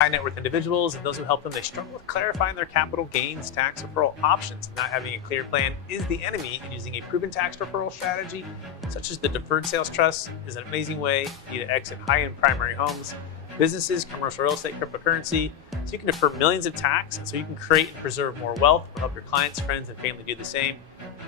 High net worth individuals and those who help them, they struggle with clarifying their capital gains tax deferral options. Not having a clear plan is the enemy, and using a proven tax deferral strategy, such as the Deferred Sales Trust, is an amazing way for you to exit high-end primary homes, businesses, commercial real estate, cryptocurrency, so you can defer millions of tax, and so you can create and preserve more wealth or help your clients, friends, and family do the same.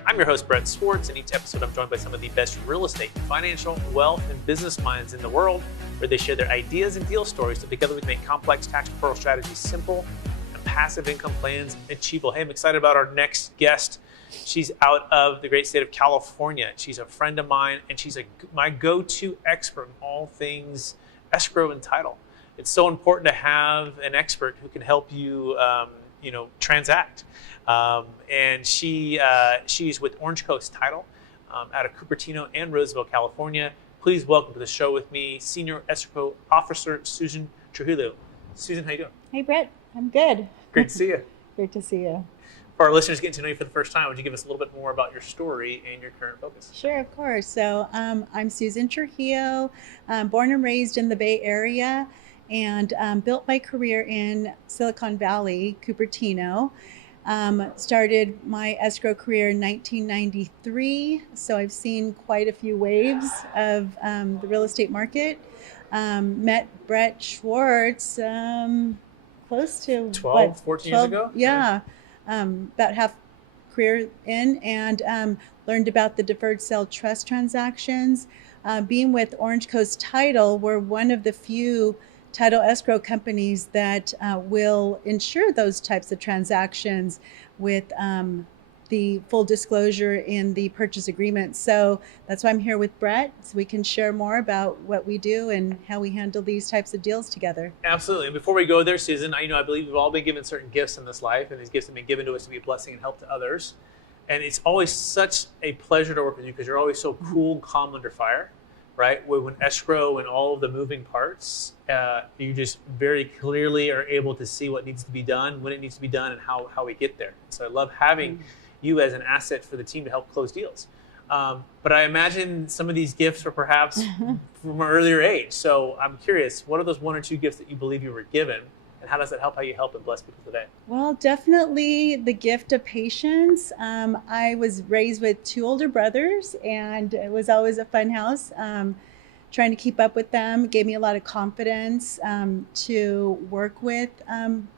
I'm your host, Brett Swarts, and each episode I'm joined by some of the best real estate, financial, wealth, and business minds in the world, where they share their ideas and deal stories so together we can make complex tax deferral strategies simple and passive income plans achievable. Hey, I'm excited about our next guest. She's out of the great state of California. She's a friend of mine, and she's my go-to expert in all things escrow and title. It's so important to have an expert who can help you, transact. And she's with Orange Coast Title out of Cupertino and Roseville, California. Please welcome to the show with me, Senior Escrow Officer Susan Trujillo. Susan, how you doing? Hey, Brett. I'm good. Great to see you. Great to see you. For our listeners getting to know you for the first time, would you give us a little bit more about your story and your current focus? Sure, of course. So I'm Susan Trujillo, born and raised in the Bay Area, and built my career in Silicon Valley, Cupertino. Started my escrow career in 1993, so I've seen quite a few waves of the real estate market. Met Brett Swarts close to 14 years ago? Yeah, about half career in, and learned about the Deferred Sales Trust transactions. Being with Orange Coast Title, we're one of the few title escrow companies that will insure those types of transactions with the full disclosure in the purchase agreement. So that's why I'm here with Brett, so we can share more about what we do and how we handle these types of deals together. Absolutely. And before we go there, Susan, I believe we've all been given certain gifts in this life, and these gifts have been given to us to be a blessing and help to others. And it's always such a pleasure to work with you because you're always so cool and calm under fire. Right? When escrow and all of the moving parts, you just very clearly are able to see what needs to be done, when it needs to be done, and how we get there. So I love having you as an asset for the team to help close deals. But I imagine some of these gifts were perhaps from an earlier age. So I'm curious, what are those one or two gifts that you believe you were given, and how does that help how you help and bless people today? Well, definitely the gift of patience. I was raised with two older brothers, and it was always a fun house. Trying to keep up with them gave me a lot of confidence to work with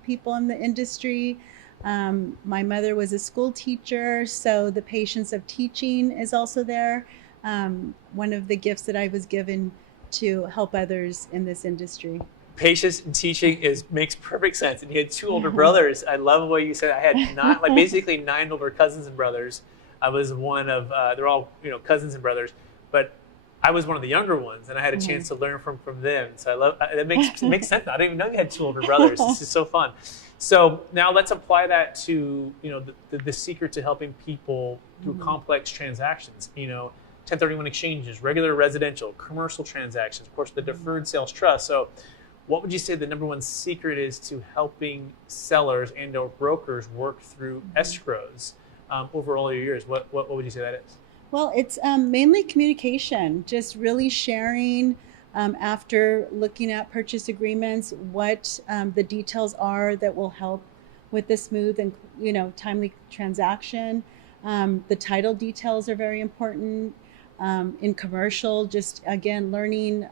people in the industry. My mother was a school teacher, so the patience of teaching is also there. One of the gifts that I was given to help others in this industry. Patience and teaching makes perfect sense. And you had two older brothers. I love the way you said I had basically 9 older cousins and brothers. I was one of they're all cousins and brothers, but I was one of the younger ones, and I had a chance to learn from them. So I love that. Makes sense. I didn't even know you had 2 older brothers. This is so fun. So now let's apply that to the secret to helping people through complex transactions. 1031 exchanges, regular residential, commercial transactions, of course, the Deferred Sales Trust. So what would you say the number one secret is to helping sellers and or brokers work through escrows over all your years? What would you say that is? Well, it's mainly communication, just really sharing after looking at purchase agreements what the details are that will help with the smooth and timely transaction. The title details are very important. In commercial, just again learning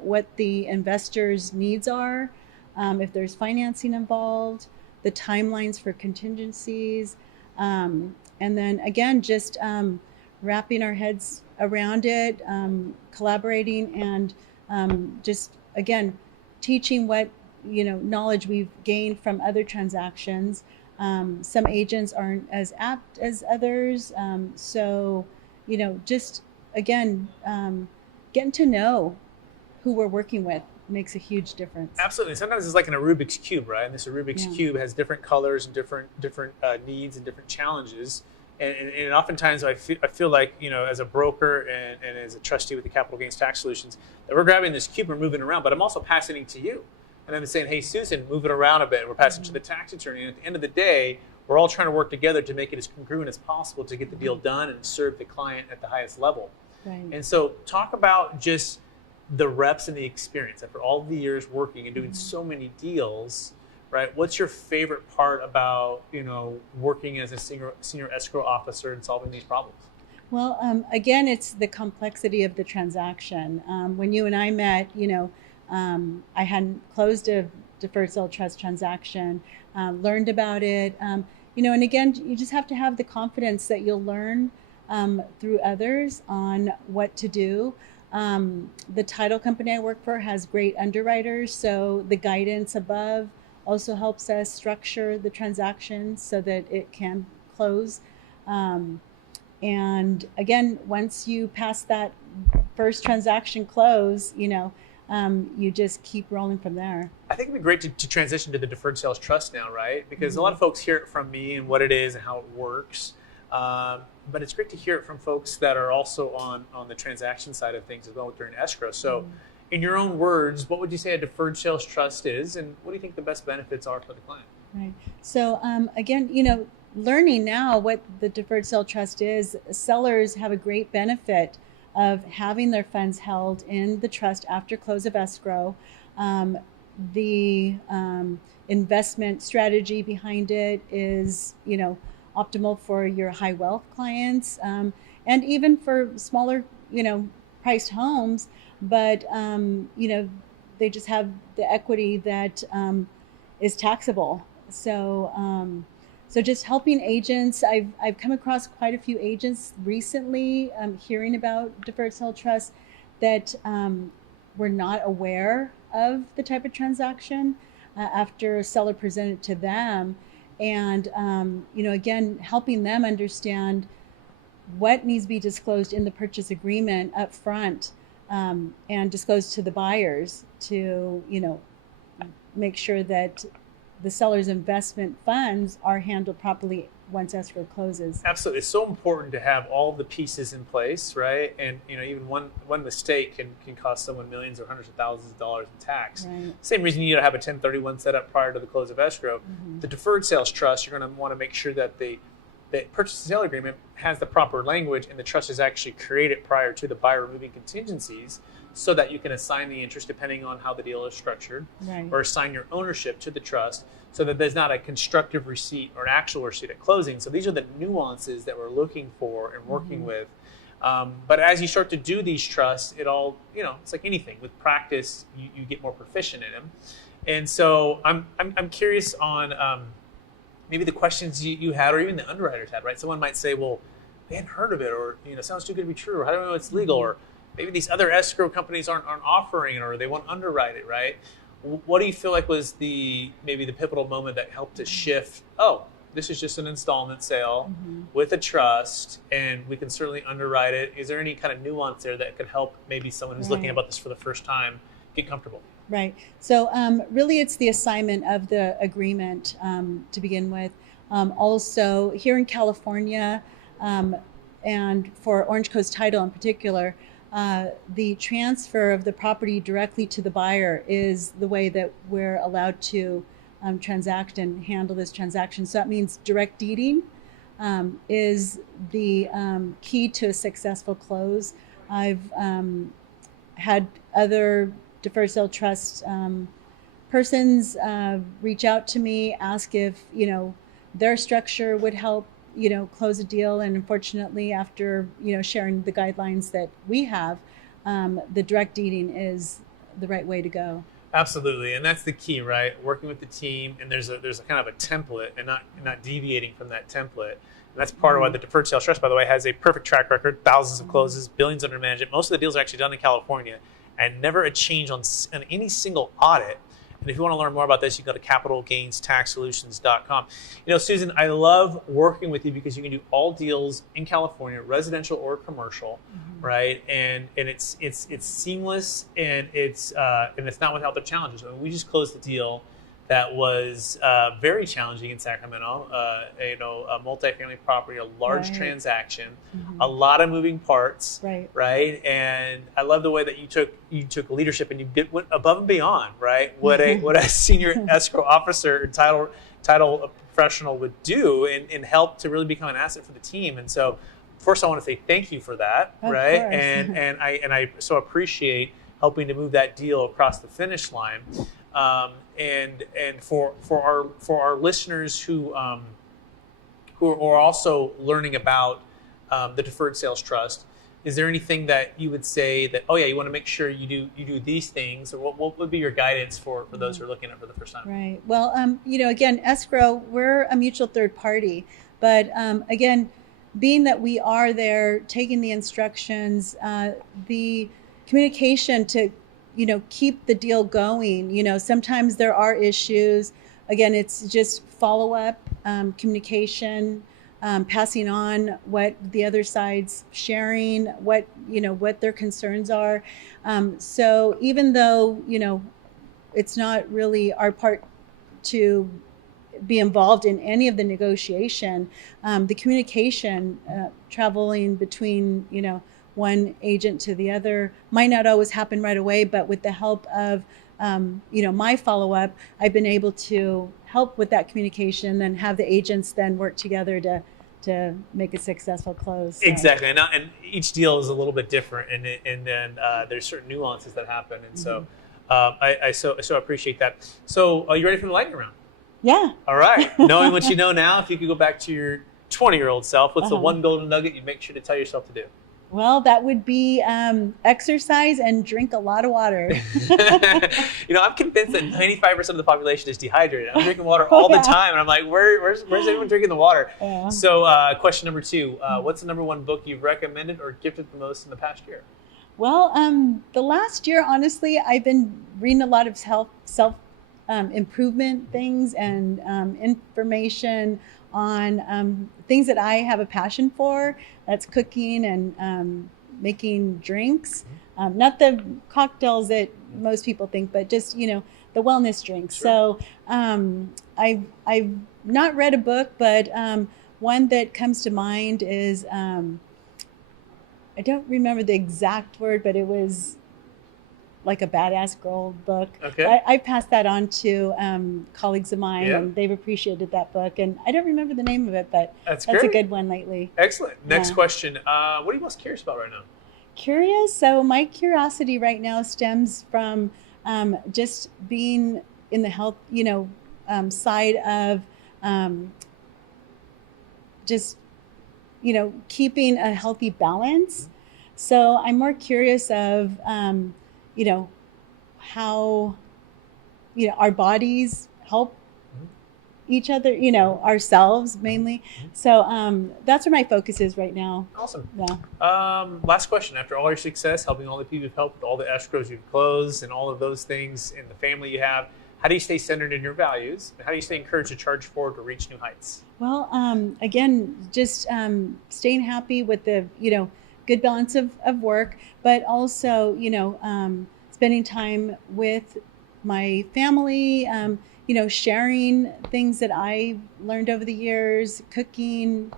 what the investor's needs are, if there's financing involved, the timelines for contingencies, and then again just wrapping our heads around it, collaborating, and just again teaching what knowledge we've gained from other transactions. Some agents aren't as apt as others, so just again, getting to know who we're working with makes a huge difference. Absolutely. Sometimes it's like in a Rubik's Cube, right? And this Rubik's Cube has different colors and different needs and different challenges. And oftentimes I feel like, as a broker and as a trustee with the Capital Gains Tax Solutions, that we're grabbing this cube and moving it around, but I'm also passing it to you. And I'm saying, hey, Susan, move it around a bit. We're passing it to the tax attorney. And at the end of the day, we're all trying to work together to make it as congruent as possible to get the deal done and serve the client at the highest level. Right. And so talk about just the reps and the experience after all the years working and doing so many deals, right? What's your favorite part about, working as a senior escrow officer and solving these problems? Well, again, it's the complexity of the transaction. When you and I met, I hadn't closed a deferred sale trust transaction, learned about it, and again, you just have to have the confidence that you'll learn through others on what to do. The title company I work for has great underwriters, so the guidance above also helps us structure the transaction so that it can close. And again, once you pass that first transaction close, you just keep rolling from there. I think it'd be great to transition to the Deferred Sales Trust now, right? Because a lot of folks hear it from me and what it is and how it works. But it's great to hear it from folks that are also on the transaction side of things as well during escrow. So in your own words, what would you say a Deferred Sales Trust is, and what do you think the best benefits are for the client? Right. So again, learning now what the Deferred Sale Trust is, sellers have a great benefit of having their funds held in the trust after close of escrow. The investment strategy behind it is, optimal for your high wealth clients, and even for smaller, priced homes. But, they just have the equity that is taxable. So just helping agents, I've come across quite a few agents recently hearing about Deferred Sale Trust that were not aware of the type of transaction after a seller presented to them. And, again, helping them understand what needs to be disclosed in the purchase agreement up front and disclosed to the buyers to, make sure that the seller's investment funds are handled properly once escrow closes. Absolutely. It's so important to have all the pieces in place, right? And even one mistake can cost someone millions or hundreds of thousands of dollars in tax. Right. Same reason you need to have a 1031 set up prior to the close of escrow. The Deferred Sales Trust, you're going to want to make sure that the purchase and sale agreement has the proper language and the trust is actually created prior to the buyer removing contingencies, so that you can assign the interest depending on how the deal is structured, Right. or assign your ownership to the trust so that there's not a constructive receipt or an actual receipt at closing. So these are the nuances that we're looking for and working with. But as you start to do these trusts, it all, it's like anything. With practice, you get more proficient in them. And so I'm curious on maybe the questions you had, or even the underwriters had, right? Someone might say, well, they hadn't heard of it, or sounds too good to be true, or how do I know it's legal, or maybe these other escrow companies aren't offering it, or they won't underwrite it, right? What do you feel like was maybe the pivotal moment that helped to shift, oh, this is just an installment sale with a trust, and we can certainly underwrite it? Is there any kind of nuance there that could help maybe someone who's looking about this for the first time get comfortable? Right. So really it's the assignment of the agreement to begin with. Also here in California, and for Orange Coast Title in particular, the transfer of the property directly to the buyer is the way that we're allowed to transact and handle this transaction. So that means direct deeding is the key to a successful close. I've had other Deferred Sale Trust persons reach out to me, ask if their structure would help close a deal, and unfortunately, after sharing the guidelines that we have, the direct deeding is the right way to go. Absolutely, and that's the key, right? Working with the team, and there's a kind of a template, and not deviating from that template. And that's part of why the Deferred Sales Trust, by the way, has a perfect track record, thousands of closes, billions under management. Most of the deals are actually done in California, and never a change on any single audit. And if you want to learn more about this, you can go to capitalgainstaxsolutions.com. Susan, I love working with you because you can do all deals in California, residential or commercial, right? And it's seamless, and it's not without the challenges. I mean, we just closed a deal that was very challenging in Sacramento. A multifamily property, a large transaction, a lot of moving parts, right? And I love the way that you took leadership and you went above and beyond, right? What a senior escrow officer, title professional would do, and help to really become an asset for the team. And so, first, I want to say thank you for that, right? And I so appreciate helping to move that deal across the finish line. And for our listeners who are also learning about the Deferred Sales Trust, is there anything that you would say that, oh yeah, you want to make sure you do these things, or what would be your guidance for those who are looking at it for the first time? Right. Well, again, Escrow, we're a mutual third party, but again, being that we are there taking the instructions, the communication to, keep the deal going. Sometimes there are issues. Again, it's just follow-up, communication, passing on what the other side's sharing, what their concerns are. So even though, it's not really our part to be involved in any of the negotiation, the communication traveling between, one agent to the other might not always happen right away, but with the help of my follow-up, I've been able to help with that communication and have the agents then work together to make a successful close. So. Exactly, and each deal is a little bit different, and then there's certain nuances that happen, and so I so appreciate that. So are you ready for the lightning round? Yeah. All right. Knowing what you know now, if you could go back to your 20-year-old self, what's the one golden nugget you'd make sure to tell yourself to do? Well, that would be exercise and drink a lot of water. I'm convinced that 95% of the population is dehydrated. I'm drinking water all the time, and I'm like, where's everyone drinking the water? Yeah. So question number 2, what's the number one book you've recommended or gifted the most in the past year? Well, the last year, honestly, I've been reading a lot of self improvement things and information on things that I have a passion for. That's cooking and making drinks. Not the cocktails that most people think, but just, the wellness drinks. Sure. So I've not read a book, but one that comes to mind is, I don't remember the exact word, but it was like a badass girl book. Okay. I passed that on to colleagues of mine, and they've appreciated that book. And I don't remember the name of it, but that's a good one lately. Excellent. Next question. What are you most curious about right now? Curious? So my curiosity right now stems from just being in the health, side of just, keeping a healthy balance. So I'm more curious of, how, our bodies help each other, ourselves mainly. So that's where my focus is right now. Awesome. Yeah. Last question. After all your success, helping all the people you've helped with all the escrows you've closed and all of those things in the family you have, how do you stay centered in your values? And how do you stay encouraged to charge forward to reach new heights? Well, again, just staying happy with the, good balance of work, but also, spending time with my family, sharing things that I learned over the years, cooking,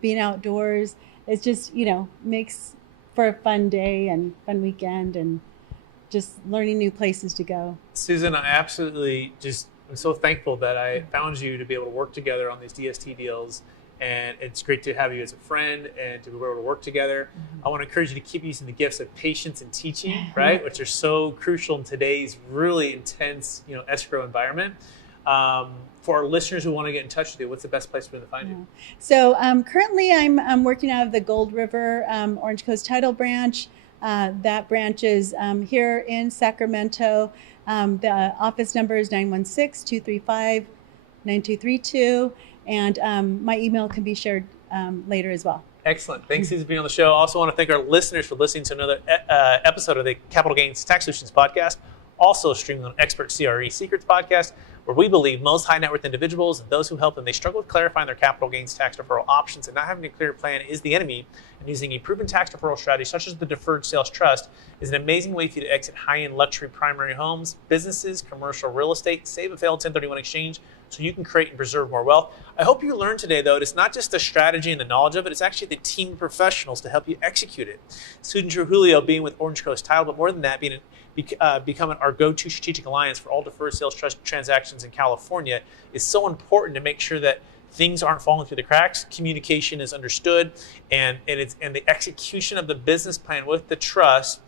being outdoors. It's just, makes for a fun day and fun weekend and just learning new places to go. Susan, I'm so thankful that I found you to be able to work together on these DST deals. And it's great to have you as a friend and to be able to work together. I want to encourage you to keep using the gifts of patience and teaching, right, which are so crucial in today's really intense, escrow environment. For our listeners who want to get in touch with you, what's the best place for them to find you? So currently I'm working out of the Gold River Orange Coast Title branch. That branch is here in Sacramento. The office number is 916-235-9232. And my email can be shared later as well. Excellent. Thanks, Susan, for being on the show. I also want to thank our listeners for listening to another episode of the Capital Gains Tax Solutions podcast, also streaming on Expert CRE Secrets podcast, where we believe most high net worth individuals and those who help them, they struggle with clarifying their capital gains tax deferral options, and not having a clear plan is the enemy. And using a proven tax deferral strategy such as the Deferred Sales Trust is an amazing way for you to exit high-end luxury primary homes, businesses, commercial real estate, save a failed 1031 exchange, so you can create and preserve more wealth. I hope you learned today, though, it's not just the strategy and the knowledge of it, it's actually the team of professionals to help you execute it. Susan Trujillo being with Orange Coast Title, but more than that, becoming our go-to strategic alliance for all deferred sales trust transactions in California is so important to make sure that things aren't falling through the cracks. Communication is understood, and the execution of the business plan with the trust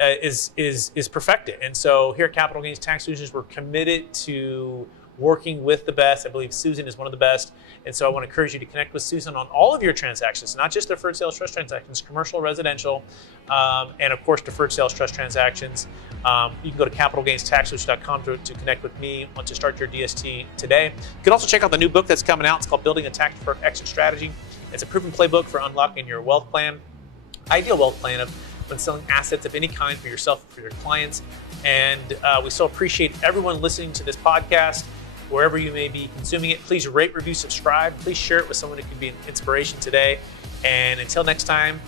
is perfected. And so here at Capital Gains Tax Solutions, we're committed to working with the best. I believe Susan is one of the best. And so I want to encourage you to connect with Susan on all of your transactions, not just deferred sales trust transactions, commercial, residential, and of course, deferred sales trust transactions. You can go to capitalgainstaxsolutions.com to connect with me. Want to start your DST today. You can also check out the new book that's coming out. It's called Building a Tax Deferred Exit Strategy. It's a proven playbook for unlocking your wealth plan, ideal wealth plan of when selling assets of any kind for yourself and for your clients. And we so appreciate everyone listening to this podcast. Wherever you may be consuming it, please rate, review, subscribe. Please share it with someone who could be an inspiration today. And until next time,